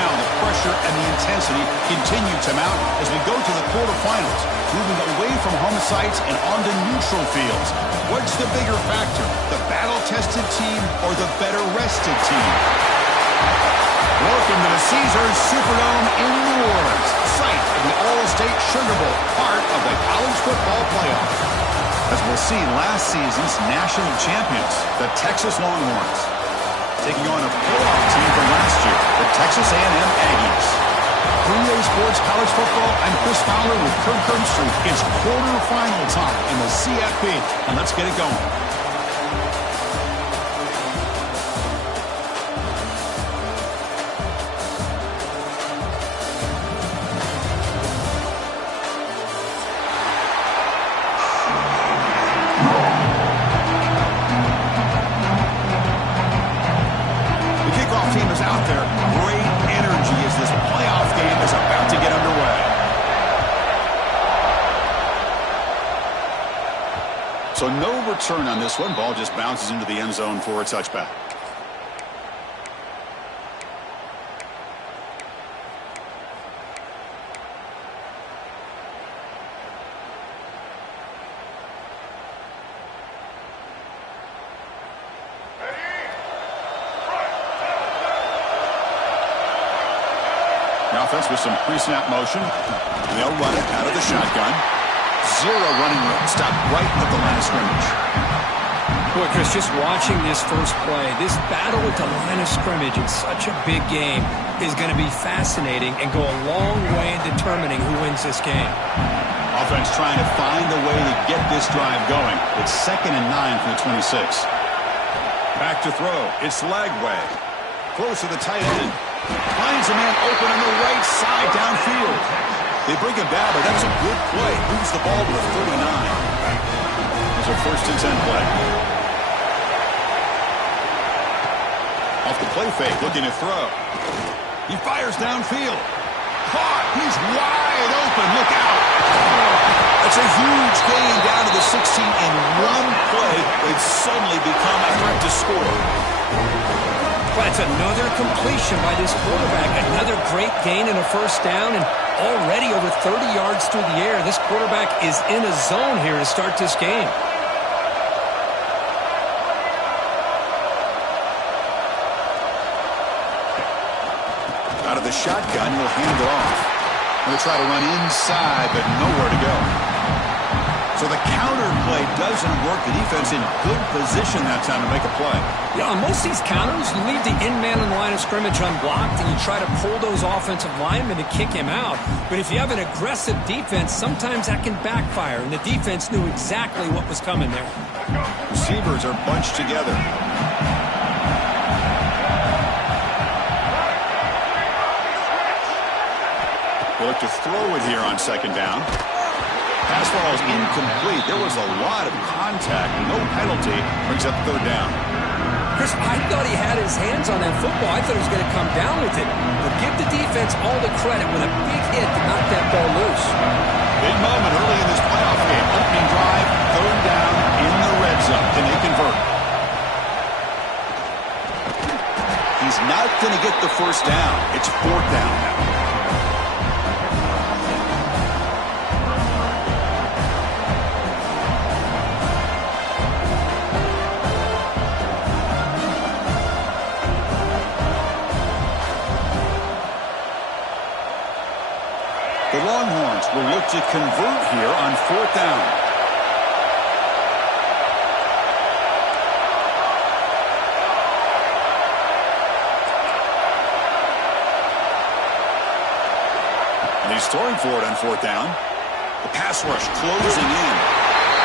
now, the pressure and the intensity continue to mount as we go to the quarterfinals, moving away from home sites and onto neutral fields. What's the bigger factor, the battle-tested team or the better-rested team? Welcome to the Caesars Superdome in New Orleans, site of the All-State Sugar Bowl, part of the college football playoff. As we'll see, last season's national champions, the Texas Longhorns, taking on a playoff team from last year, the Texas A&M Aggies. 3A Sports College Football, I'm Chris Fowler with Kirk Herbstreit. It's quarterfinal time in the CFP, and let's get it going. So no return on this one. Ball just bounces into the end zone for a touchback. The offense with some pre-snap motion. They'll run it out of the shotgun. Zero running room. Stop right at the line of scrimmage. Boy, Chris, just watching this first play, this battle at the line of scrimmage in such a big game is going to be fascinating and go a long way in determining who wins this game. Offense trying to find a way to get this drive going. It's 2nd and 9 from the 26. Back to throw. It's Lagway. Close to the tight end. Finds a man open on the right side downfield. They bring him down, but that's a good play. Moves the ball to the 39. It's a 1st and 10 play. Off the play fake, looking to throw. He fires downfield. Caught. He's wide open. Look out. That's a huge gain down to the 16 in one play. They've suddenly become a threat to score. That's another completion by this quarterback. Another great gain in a 1st down, and already over 30 yards through the air. This quarterback is in a zone here to start this game. Out of the shotgun, he'll hand it off. He'll try to run inside, but nowhere to go. So the counter play doesn't work. The defense in good position that time to make a play. Yeah, on most of these counters, you leave the in-man on the line of scrimmage unblocked, and you try to pull those offensive linemen to kick him out. But if you have an aggressive defense, sometimes that can backfire, and the defense knew exactly what was coming there. Receivers are bunched together. They look to throw it here on 2nd down. Pass ball is incomplete. There was a lot of contact. No penalty. Brings up 3rd down. Chris, I thought he had his hands on that football. I thought he was going to come down with it. But give the defense all the credit with a big hit to knock that ball loose. Big moment early in this playoff game. Opening drive, 3rd down in the red zone. Can they convert? He's not going to get the 1st down. It's 4th down now. The Longhorns will look to convert here on 4th down. And he's throwing for it on 4th down. The pass rush closing in.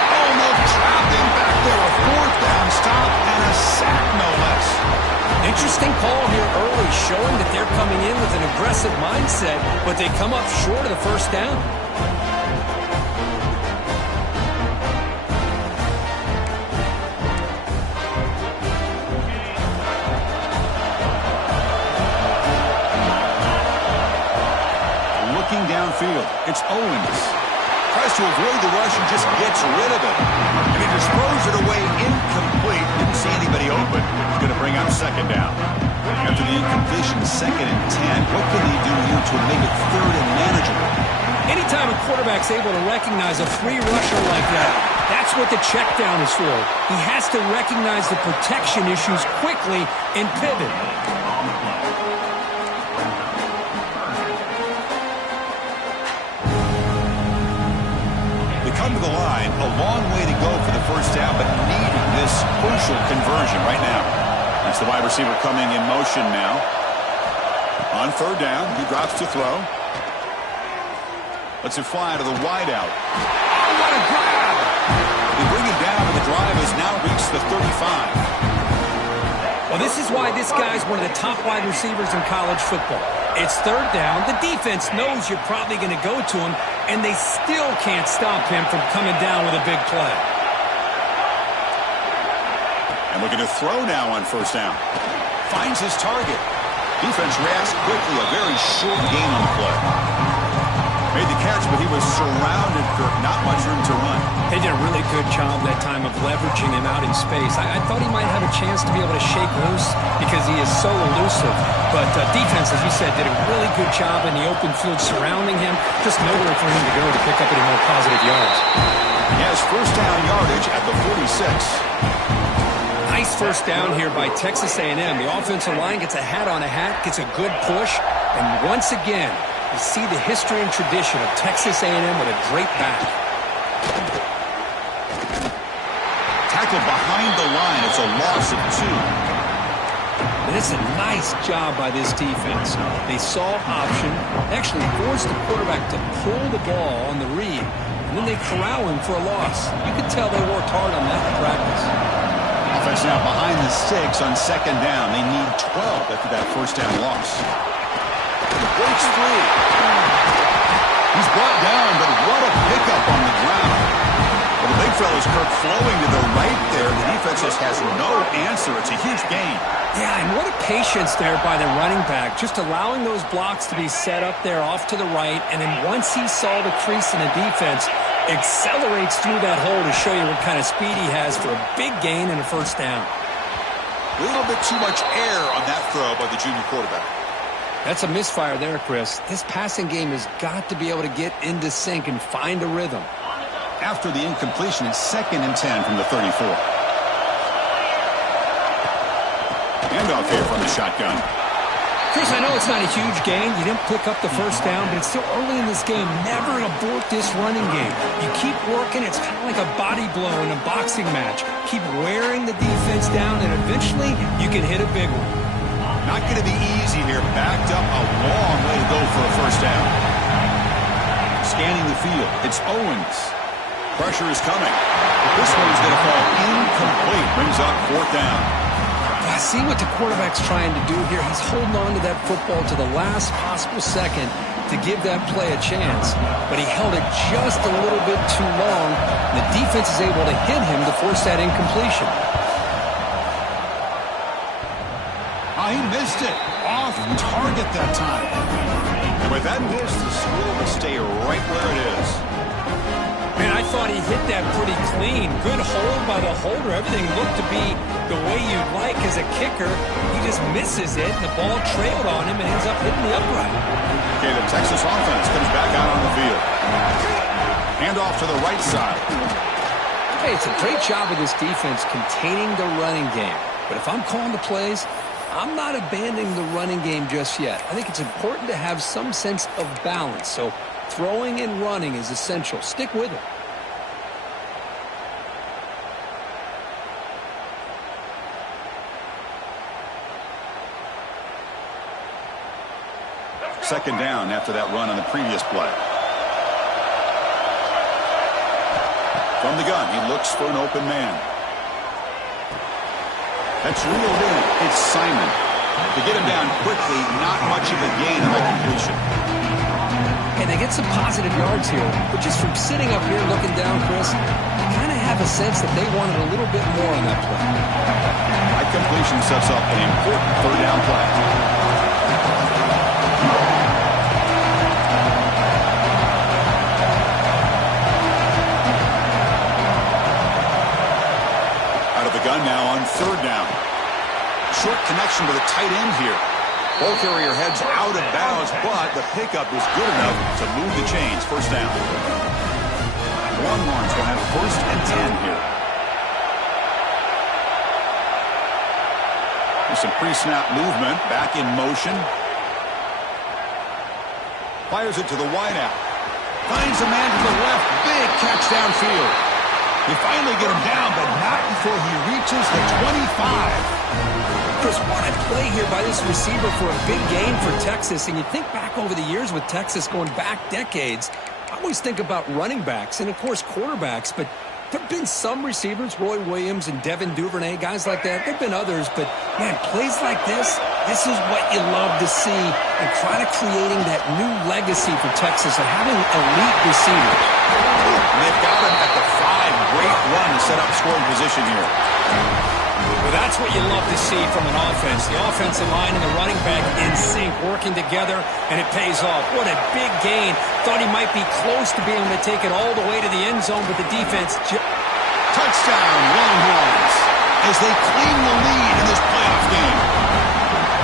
Almost trapped in back there. A 4th down stop and a sack, no less. Interesting call here early, showing that they're coming in with an aggressive mindset, but they come up short of the 1st down. Looking downfield, it's Owens. Tries to avoid the rush and just gets rid of it. And he just throws it away incomplete. Didn't see anybody open. He's going to bring out 2nd down. After the incomplete position, 2nd and 10. What can they do here to make it 3rd and manageable? Anytime a quarterback's able to recognize a free rusher like that, that's what the check down is for. He has to recognize the protection issues quickly and pivot. They come to the line, a long way to go for the first down, but needing this crucial conversion right now. That's the wide receiver coming in motion now. On 3rd down, he drops to throw. Lets it fly to the wideout. Oh, what a grab! They bring him down, and the drive has now reached the 35. Well, this is why this guy's one of the top wide receivers in college football. It's 3rd down. The defense knows you're probably going to go to him, and they still can't stop him from coming down with a big play. And looking to throw now on 1st down. Finds his target. Defense reacts quickly. A very short gain on the play. Made the catch, but he was surrounded, Kirk. Not much room to run. They did a really good job that time of leveraging him out in space. I thought he might have a chance to be able to shake loose because he is so elusive. But defense, as you said, did a really good job in the open field surrounding him. Just nowhere for him to go to pick up any more positive yards. He has 1st down yardage at the 46. Nice 1st down here by Texas A&M. The offensive line gets a hat on a hat, gets a good push, and once again, you see the history and tradition of Texas A&M with a great back. Tackled behind the line. It's a loss of 2. And it's a nice job by this defense. They saw option, actually forced the quarterback to pull the ball on the read, and then they corral him for a loss. You could tell they worked hard on that in practice. Offense now behind the 6 on 2nd down. They need 12 after that 1st down loss. Breaks free. He's brought down, but what a pickup on the ground. Well, the big fella's Kirk flowing to the right there. The defense just has no answer. It's a huge gain. Yeah, and what a patience there by the running back, just allowing those blocks to be set up there off to the right, and then once he saw the crease in the defense, accelerates through that hole to show you what kind of speed he has for a big gain and a 1st down. A little bit too much air on that throw by the junior quarterback. That's a misfire there, Chris. This passing game has got to be able to get into sync and find a rhythm. After the incompletion, it's 2nd and 10 from the 34. Handoff here from the shotgun. Chris, I know it's not a huge gain. You didn't pick up the 1st down, but it's still early in this game. Never abort this running game. You keep working. It's kind of like a body blow in a boxing match. Keep wearing the defense down, and eventually you can hit a big one. Not going to be easy here. Backed up a long way to go for a 1st down. Scanning the field. It's Owens. Pressure is coming. This one's going to fall incomplete. Brings up 4th down. I see what the quarterback's trying to do here. He's holding on to that football to the last possible second to give that play a chance. But he held it just a little bit too long. The defense is able to hit him to force that incompletion. He missed it. Off target that time. And with that miss, the score will stay right where it is. Man, I thought he hit that pretty clean. Good hold by the holder. Everything looked to be the way you'd like as a kicker. He just misses it, and the ball trailed on him and ends up hitting the upright. Okay, the Texas offense comes back out on the field. Handoff to the right side. Hey, it's a great job of this defense containing the running game. But if I'm calling the plays, I'm not abandoning the running game just yet. I think it's important to have some sense of balance. So throwing and running is essential. Stick with it. Second down after that run on the previous play. From the gun, he looks for an open man. That's reeled in. It's Simon. To get him down quickly, not much of a gain on that completion. And they get some positive yards here. But just from sitting up here looking down, Chris, I kind of have a sense that they wanted a little bit more on that play. That completion sets up an important 3rd down play. Out of the gun now on 3rd down. Short connection to the tight end here. Ball carrier heads out of bounds, but the pickup is good enough to move the chains. First down. Longhorns will have first and 10 here. There's some pre-snap movement. Back in motion. Fires it to the wideout. Finds a man to the left. Big catch downfield. They finally get him down, but not before he reaches the 25. Chris, what a play here by this receiver for a big gain for Texas. And you think back over the years with Texas going back decades, I always think about running backs and, of course, quarterbacks. But there have been some receivers, Roy Williams and Devin Duvernay, guys like that. There have been others. But, man, plays like this is what you love to see. And kind of creating that new legacy for Texas of having elite receivers. They've got him at the 5. Great run to set up scoring position here. Well, that's what you love to see from an offense. The offensive line and the running back in sync, working together, and it pays off. What a big gain. Thought he might be close to being able to take it all the way to the end zone, but the defense... Touchdown, Longhorns, as they claim the lead in this playoff game.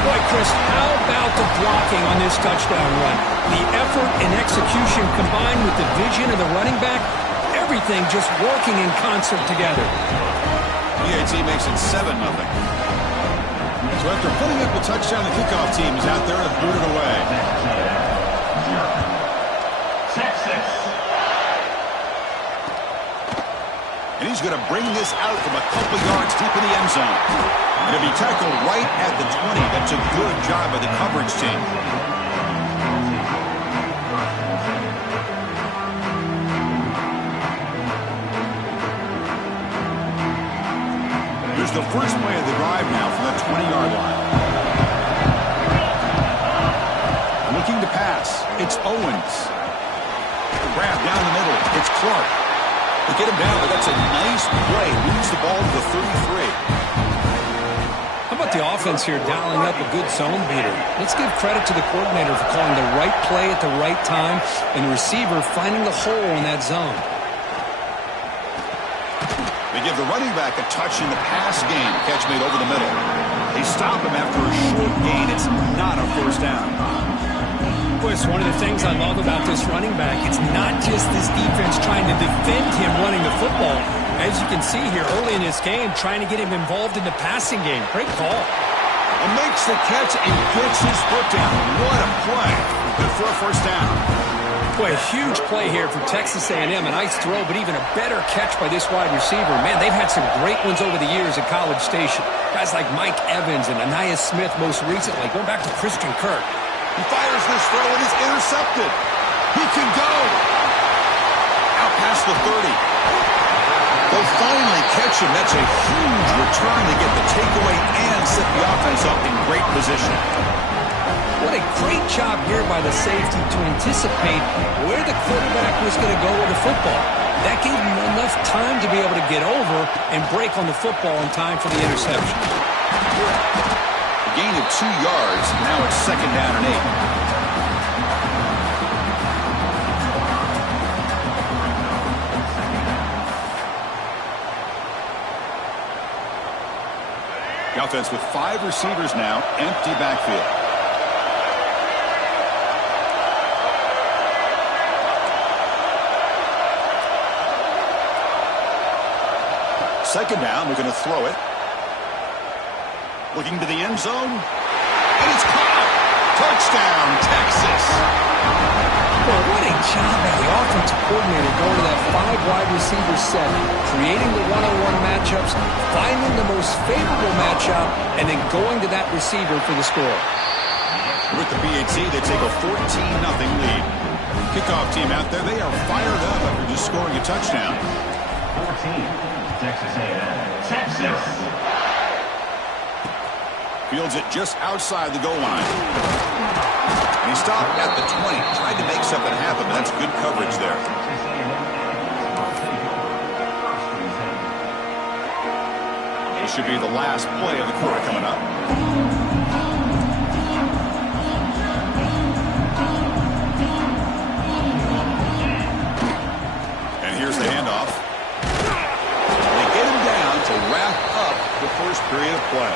Boy, Chris, how about the blocking on this touchdown run? The effort and execution combined with the vision of the running back, everything just working in concert together. BAT makes it 7-0. So after putting up the touchdown, the kickoff team is out there to boot it away. Texas. And he's going to bring this out from a couple yards deep in the end zone. Going to be tackled right at the 20. That's a good job by the coverage team. Here's the first play of the drive now from the 20-yard line. Looking to pass. It's Owens. Grab down the middle. It's Clark. They get him down, but that's a nice play. Moves the ball to the 33. How about the offense here dialing up a good zone beater? Let's give credit to the coordinator for calling the right play at the right time and the receiver finding the hole in that zone. They give the running back a touch in the pass game. Catch made over the middle. They stop him after a short gain. It's not a first down. Boy, it's one of the things I love about this running back. It's not just this defense trying to defend him running the football. As you can see here early in this game, trying to get him involved in the passing game. Great call. And makes the catch and gets his foot down. What a play. Good for a first down. Boy, a huge play here for Texas A&M. A nice throw, but even a better catch by this wide receiver. Man, they've had some great ones over the years at College Station. Guys like Mike Evans and Anaya Smith most recently, going back to Christian Kirk. He fires this throw and is intercepted. He can go. Out past the 30. They'll finally catch him. That's a huge return to get the takeaway and set the offense up in great position. What a great job here by the safety to anticipate where the quarterback was going to go with the football. That gave him enough time to be able to get over and break on the football in time for the interception. A gain of 2 yards. Now it's second down and 8. The offense with 5 receivers now, empty backfield. Second down, they're going to throw it. Looking to the end zone. And it's caught. Touchdown, Texas. Well, what a job by the offensive coordinator going to that 5 wide receiver set, creating the one-on-one matchups, finding the most favorable matchup, and then going to that receiver for the score. With the BAT, they take a 14-0 lead. Kickoff team out there, they are fired up after just scoring a touchdown. 14. Texas A&M. Texas. Fields it just outside the goal line. And he stopped at the 20. Tried to make something happen, but that's good coverage there. This should be the last play of the quarter coming up. And here's the handoff. To wrap up the first period of play.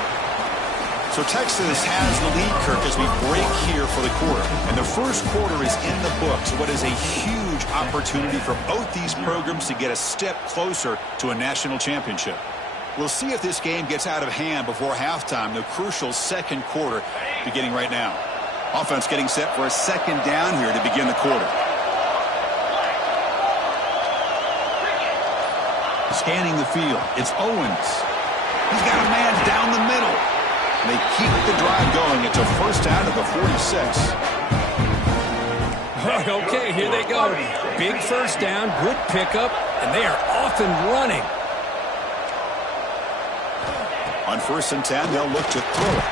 So Texas has the lead, Kirk, as we break here for the quarter. And the first quarter is in the books. What is a huge opportunity for both these programs to get a step closer to a national championship. We'll see if this game gets out of hand before halftime, the crucial second quarter beginning right now. Offense getting set for a second down here to begin the quarter. Scanning the field, it's Owens. He's got a man down the middle. They keep the drive going. It's a first down at the 46. Okay, here they go. Big first down, good pickup, and they are off and running. On 1st and 10, they'll look to throw it.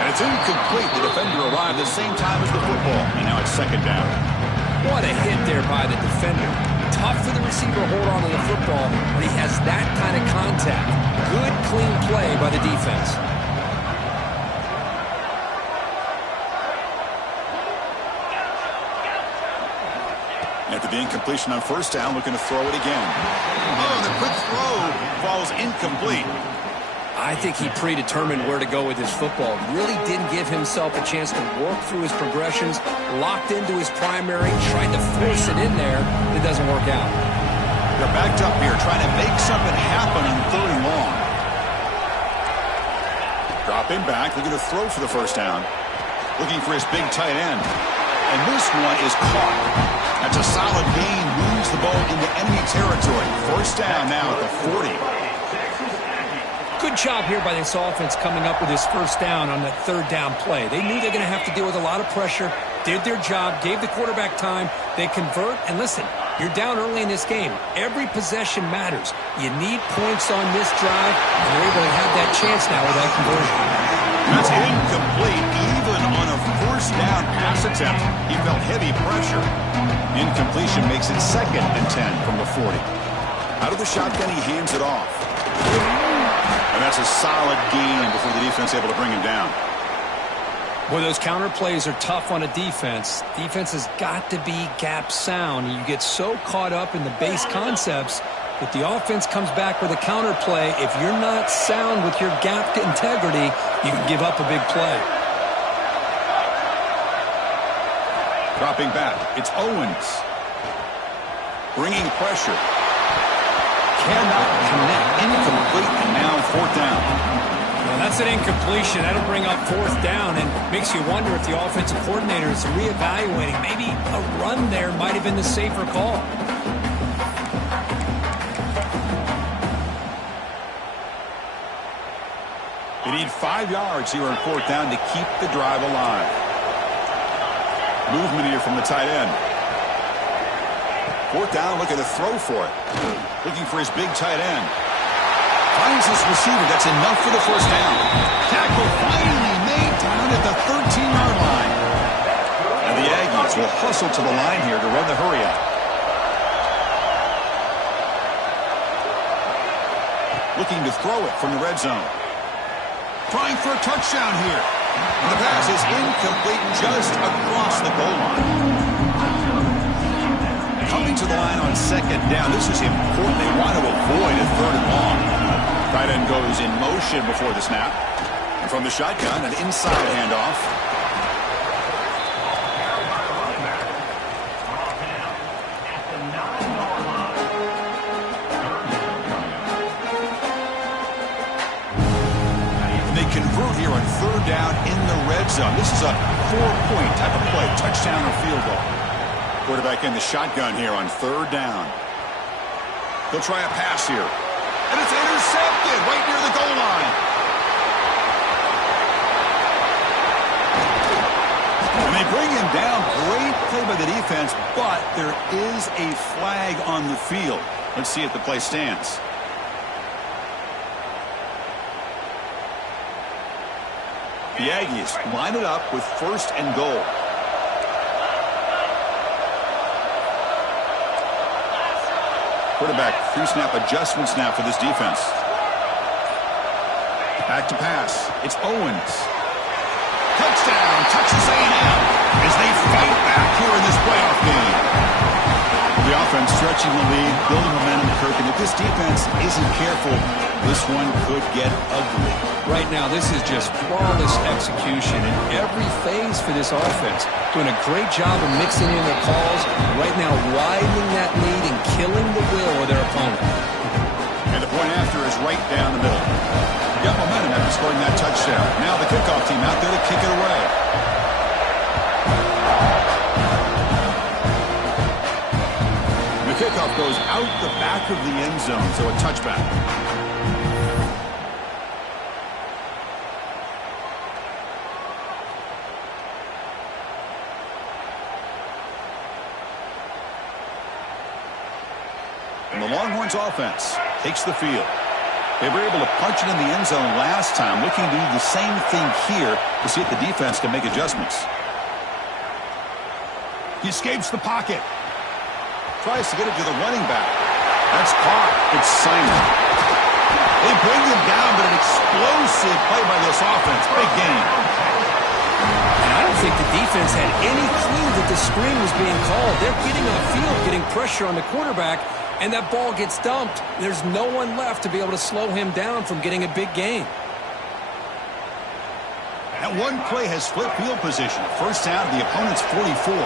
And it's incomplete. The defender arrived at the same time as the football. And now it's second down. What a hit there by the defender. Tough for the receiver to hold on to the football when he has that kind of contact. Good, clean play by the defense. After the incompletion on 1st down, looking to throw it again. Oh, the quick throw falls incomplete. I think he predetermined where to go with his football. Really didn't give himself a chance to work through his progressions, locked into his primary, tried to force it in there. It doesn't work out. They're backed up here, trying to make something happen on 3rd and long. Dropping back, looking to throw for the first down. Looking for his big tight end. And this one is caught. That's a solid gain, moves the ball into enemy territory. First down now at the 40. Good job here by this offense coming up with his first down on that 3rd down play. They knew they're going to have to deal with a lot of pressure, did their job, gave the quarterback time. They convert, and listen, you're down early in this game. Every possession matters. You need points on this drive, and they're able to have that chance now with that conversion. That's incomplete, even on a first down pass attempt. He felt heavy pressure. Incompletion makes it 2nd and 10 from the 40. Out of the shotgun, he hands it off. And that's a solid gain before the defense able to bring him down. Well, those counter plays are tough on a defense. Defense has got to be gap sound. You get so caught up in the base concepts that the offense comes back with a counter play. If you're not sound with your gap to integrity, you can give up a big play. Dropping back, it's Owens. Bringing pressure. Cannot connect. Incomplete, and now 4th down. Well, that's an incompletion. That'll bring up 4th down and makes you wonder if the offensive coordinator is reevaluating. Maybe a run there might have been the safer call. They need 5 yards here on 4th down to keep the drive alive. Movement here from the tight end. 4th down, looking to throw for it. Looking for his big tight end. Finds his receiver. That's enough for the first down. Tackle finally made down at the 13-yard line. And the Aggies will hustle to the line here to run the hurry up. Looking to throw it from the red zone. Trying for a touchdown here. And the pass is incomplete just across the goal line. Coming to the line on 2nd down. This is important. They want to avoid a 3rd and long. Tight end goes in motion before the snap. And from the shotgun, an inside handoff. And they convert here on 3rd down in the red zone. This is a 4-point type of play, touchdown or field goal. Quarterback in the shotgun here on 3rd down. He'll try a pass here. And it's intercepted right near the goal line. And they bring him down. Great play by the defense, but there is a flag on the field. Let's see if the play stands. The Aggies line it up with 1st and goal. Quarterback, pre-snap adjustments now for this defense. Back to pass. It's Owens. Touchdown, Texas A&M, as they fight back here in this playoff game. The offense stretching the lead, building momentum, Kirk, and if this defense isn't careful, this one could get ugly. Right now, this is just flawless execution in every phase for this offense. Doing a great job of mixing in their calls. Right now, widening that lead and killing the will of their opponent. And the point after is right down the middle. Got momentum after scoring that touchdown. Now the kickoff team out there to kick it away. The kickoff goes out the back of the end zone, so a touchback. And the Longhorns offense takes the field. They were able to punch it in the end zone last time, looking to do the same thing here to see if the defense can make adjustments. He escapes the pocket. Tries to get it to the running back. That's caught. It's Simon. They bring him down, but an explosive play by this offense. Big game. And I don't think the defense had any clue that the screen was being called. They're getting upfield, getting pressure on the quarterback, and that ball gets dumped. There's no one left to be able to slow him down from getting a big gain. That one play has split field position. First down to the opponent's 44.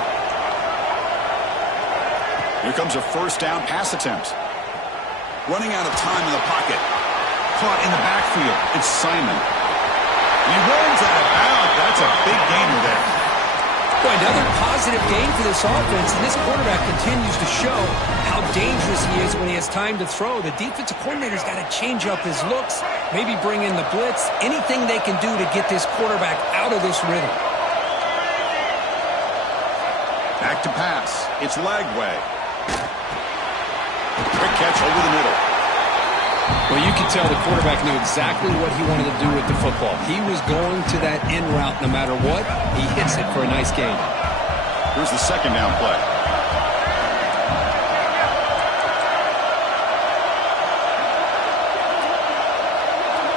Here comes a first down pass attempt. Running out of time in the pocket. Caught in the backfield. It's Simon. He runs out of bounds. That's a big gainer there. Boy, another positive gain for this offense, and this quarterback continues to show how dangerous he is when he has time to throw. The defensive coordinator's got to change up his looks, maybe bring in the blitz, anything they can do to get this quarterback out of this rhythm. Back to pass. It's Lagway. Quick catch over the middle. Well, you could tell the quarterback knew exactly what he wanted to do with the football. He was going to that in route no matter what. He hits it for a nice gain. Here's the second down play.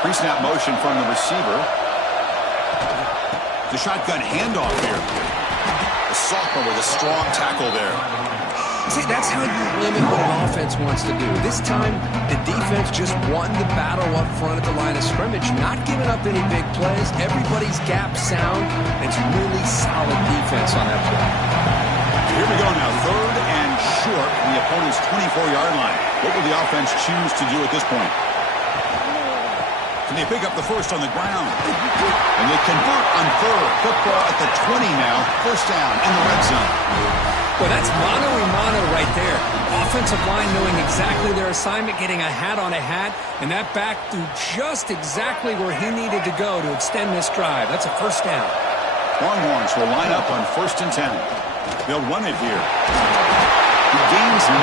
Pre-snap motion from the receiver. The shotgun handoff here. The sophomore with a strong tackle there. See, that's how you limit what an offense wants to do. This time, the defense just won the battle up front at the line of scrimmage, not giving up any big plays. Everybody's gap sound. It's really solid defense on that play. Here we go now. Third and short from the opponent's 24-yard line. What will the offense choose to do at this point? Can they pick up the first on the ground? And they convert on third. Football at the 20 now. First down in the red zone. Well, that's mano-a-mano right there. Offensive line knowing exactly their assignment, getting a hat on a hat, and that back threw just exactly where he needed to go to extend this drive. That's a first down. Longhorns will line up on 1st and 10. They'll run it here. He gains 9,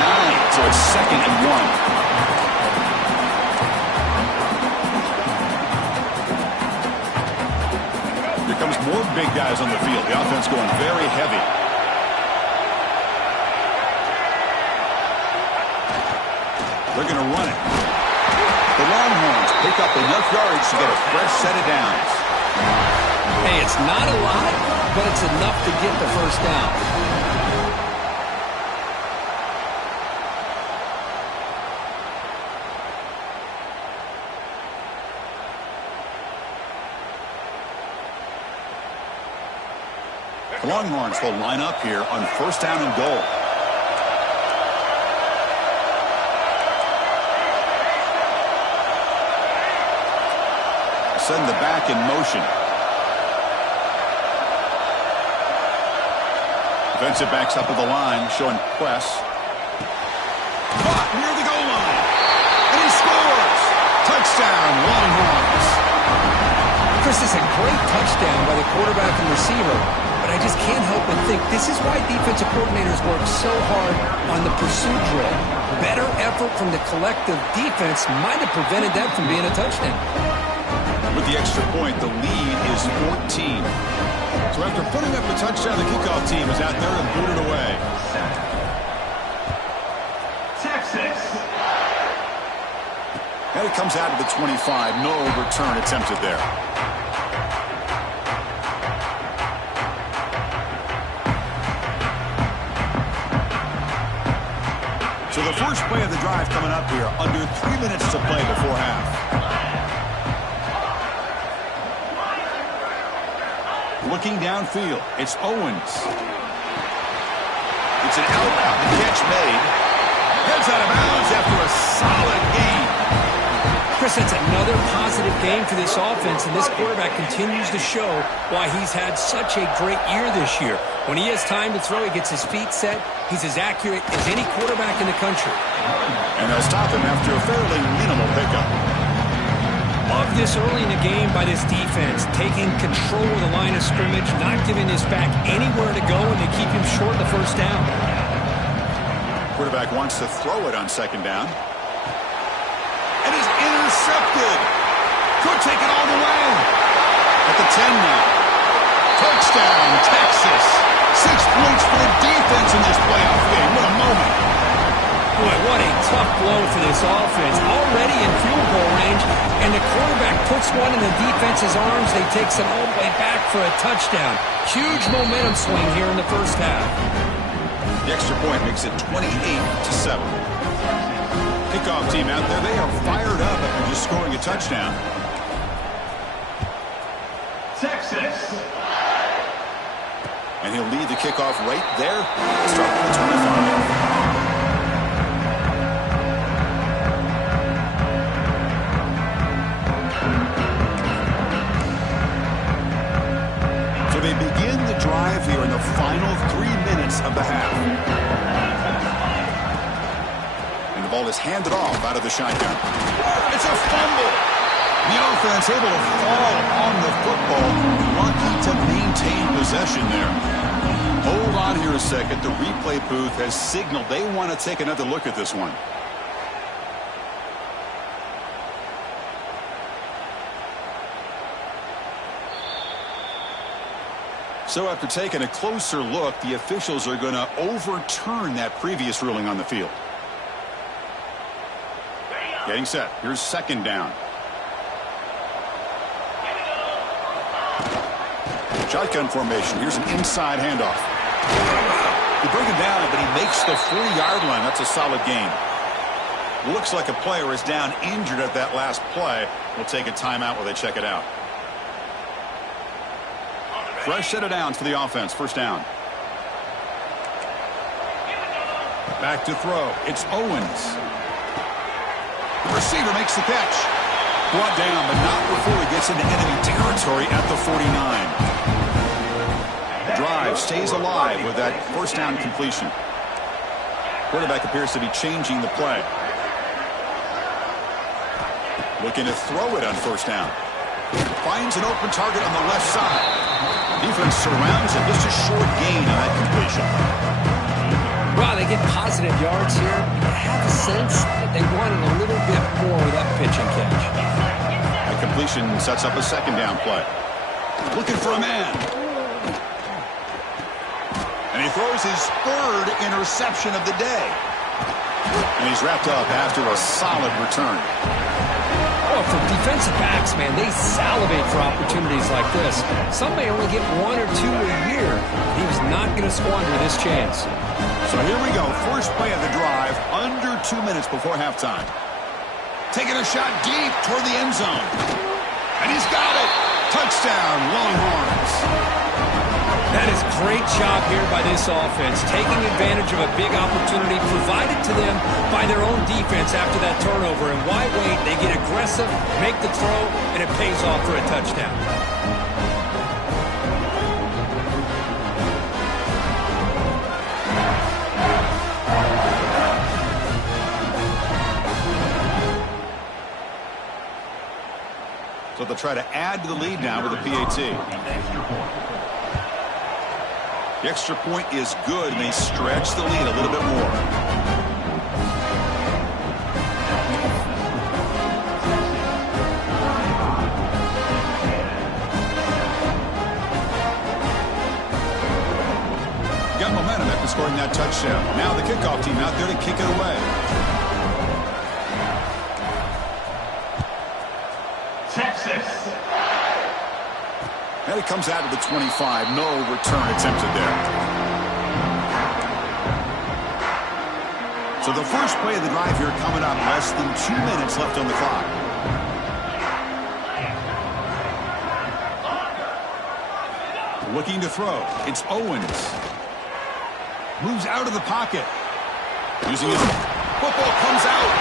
so it's 2nd and 1. Here comes more big guys on the field. The offense going very heavy. They're going to run it. The Longhorns pick up enough yards to get a fresh set of downs. Hey, it's not a lot, but it's enough to get the first down. The Longhorns will line up here on 1st down and goal. Send the back in motion. Defensive backs up at the line, showing press. Caught near the goal line. And he scores! Touchdown, Longhorns. Chris, is a great touchdown by the quarterback and receiver, but I just can't help but think this is why defensive coordinators work so hard on the pursuit drill. Better effort from the collective defense might have prevented that from being a touchdown. With the extra point, the lead is 14. So after putting up a touchdown, the kickoff team is out there and booted away. Texas. And it comes out of the 25. No return attempted there. So the first play of the drive coming up here. Under 3 minutes to play before half. Looking downfield, it's Owens. It's an out. The catch made. Heads out of bounds after a solid game. Chris, that's another positive game for this offense, and this quarterback continues to show why he's had such a great year this year. When he has time to throw, he gets his feet set. He's as accurate as any quarterback in the country. And they'll stop him after a fairly minimal pickup. Love this early in the game by this defense, taking control of the line of scrimmage, not giving this back anywhere to go, and they keep him short the first down. Quarterback wants to throw it on second down. And is intercepted. Could take it all the way. At the 10 now. Touchdown, Texas. 6 points for the defense in this playoff game. What a moment. Boy, what a tough blow for this offense. Already in field goal range, and the quarterback puts one in the defense's arms. They take it all the way back for a touchdown. Huge momentum swing here in the first half. The extra point makes it 28-7. Kickoff team out there, they are fired up after just scoring a touchdown. Texas. And he'll lead the kickoff right there. Start at the 25. So they begin the drive here in the final 3 minutes of the half. And the ball is handed off out of the shotgun. It's a fumble. The offense able to fall on the football. Lucky to maintain possession there. Hold on here a second. The replay booth has signaled they want to take another look at this one. So after taking a closer look, the officials are going to overturn that previous ruling on the field. Getting set. Here's second down. Shotgun formation. Here's an inside handoff. They bring him down, but he makes the 40-yard line. That's a solid gain. Looks like a player is down injured at that last play. We'll take a timeout while they check it out. Fresh set of downs for the offense. First down. Back to throw. It's Owens. The receiver makes the catch. Brought down, but not before he gets into enemy territory at the 49. Drive stays alive with that first down completion. Quarterback appears to be changing the play. Looking to throw it on first down. Finds an open target on the left side. Defense surrounds him. Just a short gain on that completion. Wow, they get positive yards here. I have a sense that they wanted a little bit more of that pitch and catch. That completion sets up a second down play. Looking for a man. And he throws his third interception of the day. And he's wrapped up after a solid return. Oh, for defensive backs, man, they salivate for opportunities like this. Some may only get 1 or 2 a year. He was not going to squander this chance. So here we go. First play of the drive, under 2 minutes before halftime. Taking a shot deep toward the end zone. And he's got it. Touchdown, Longhorns. That is great job here by this offense, taking advantage of a big opportunity provided to them by their own defense after that turnover. And why wait? They get aggressive, make the throw, and it pays off for a touchdown. So they'll try to add to the lead now with a PAT. The extra point is good, and they stretch the lead a little bit more. Got momentum after scoring that touchdown. Now the kickoff team out there to kick it away. Texas. And it comes out of the 25. No return attempted there. So the first play of the drive here coming up. Less than 2 minutes left on the clock. Looking to throw. It's Owens. Moves out of the pocket. Using his football comes out.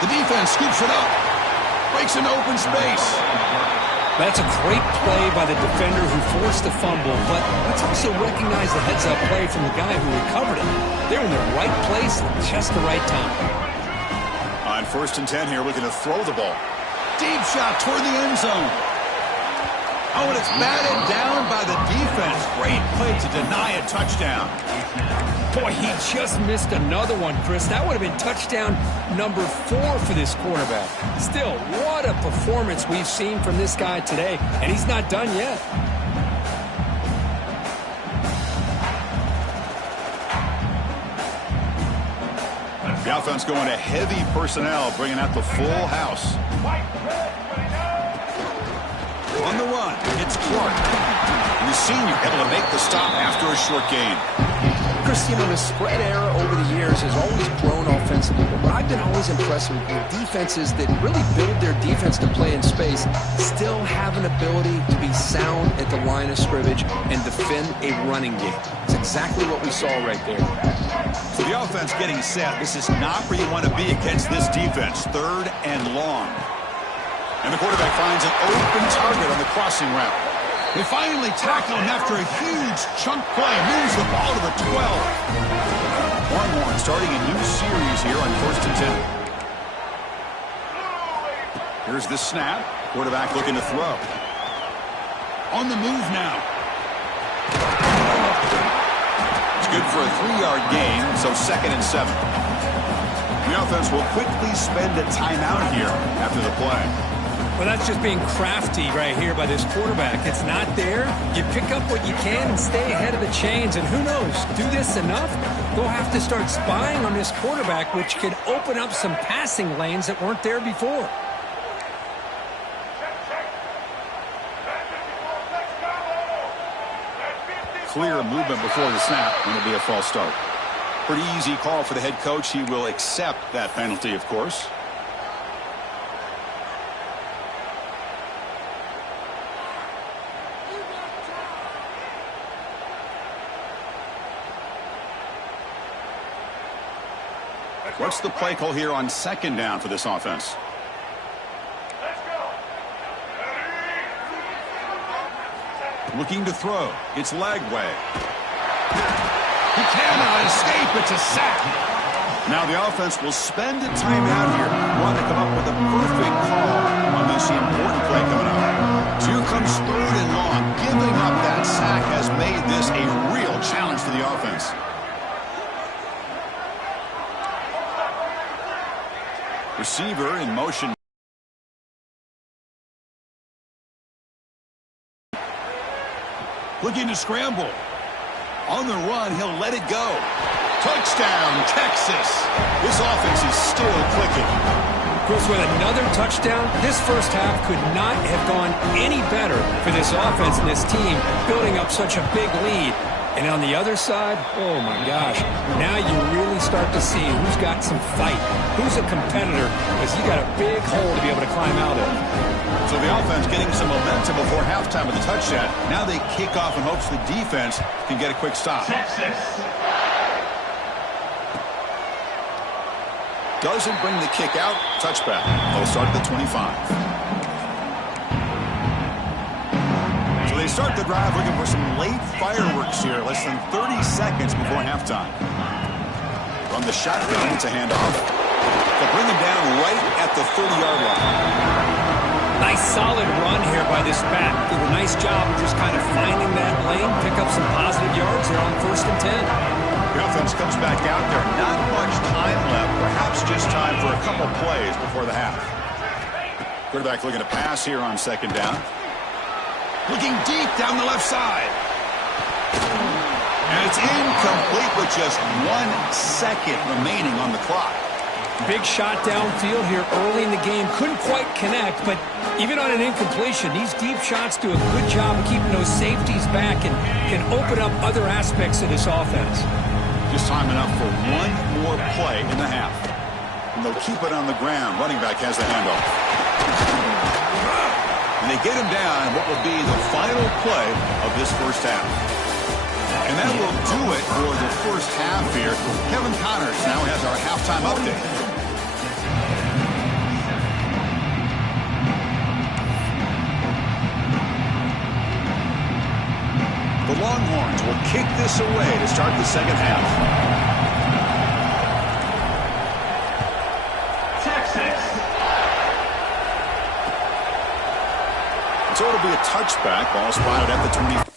The defense scoops it up. Breaks into open space. That's a great play by the defender who forced the fumble, but let's also recognize the heads-up play from the guy who recovered it. They're in the right place at just the right time. On 1st and 10 here, looking to throw the ball. Deep shot toward the end zone. Oh, and it's batted down by the defense. Great play to deny a touchdown. Boy, he just missed another one, Chris. That would have been touchdown number 4 for this quarterback. Still, what a performance we've seen from this guy today, and he's not done yet. The offense going to heavy personnel, bringing out the full house. On the run, it's Clark. And the senior able to make the stop after a short gain. Chris, you know, the spread era over the years has always grown offensively, but what I've been always impressed with defenses that really build their defense to play in space still have an ability to be sound at the line of scrimmage and defend a running game. It's exactly what we saw right there. So the offense getting set. This is not where you want to be against this defense. 3rd and long. And the quarterback finds an open target on the crossing route. They finally tackle him after a huge chunk play. Moves the ball to the 12. Longhorn starting a new series here on 1st and 10. Here's the snap. Quarterback looking to throw. On the move now. It's good for a 3-yard gain, so 2nd and 7. The offense will quickly spend a timeout here after the play. Well, that's just being crafty right here by this quarterback. It's not there. You pick up what you can and stay ahead of the chains. And who knows, do this enough, they'll have to start spying on this quarterback, which could open up some passing lanes that weren't there before. Clear movement before the snap, and it'll be a false start. Pretty easy call for the head coach. He will accept that penalty, of course. What's the play call here on 2nd down for this offense? Looking to throw. It's Lagway. He cannot escape. It's a sack. Now the offense will spend a timeout here. Want to come up with a perfect call on this important play coming up. So here comes 3rd and long. Giving up that sack has made this a real challenge for the offense. Receiver in motion. Looking to scramble. On the run, he'll let it go. Touchdown, Texas. This offense is still clicking. Chris, with another touchdown, this first half could not have gone any better for this offense and this team, building up such a big lead. And on the other side, oh my gosh, now you really start to see who's got some fight, who's a competitor, because you got a big hole to be able to climb out of. So the offense getting some momentum before halftime with the touchdown. Now they kick off in hopes the defense can get a quick stop. Texas. Doesn't bring the kick out. Touchback. They'll start at the 25. They start the drive looking for some late fireworks here. Less than 30 seconds before halftime. From the shotgun, it's a handoff. They'll bring him down right at the 30-yard line. Nice solid run here by this back. Did a nice job of just kind of finding that lane, pick up some positive yards there on 1st and 10. The offense comes back out there. Not much time left. Perhaps just time for a couple plays before the half. Quarterback looking to pass here on 2nd down. Looking deep down the left side. And it's incomplete with just 1 second remaining on the clock. Big shot downfield here early in the game. Couldn't quite connect, but even on an incompletion, these deep shots do a good job of keeping those safeties back and can open up other aspects of this offense. Just time enough for one more play in the half. And they'll keep it on the ground. Running back has the handoff. And they get him down in what will be the final play of this first half. And that will do it for the first half here. Kevin Connors now has our halftime update. The Longhorns will kick this away to start the second half. Texas. So it'll be a touchback. Ball spotted at the 20.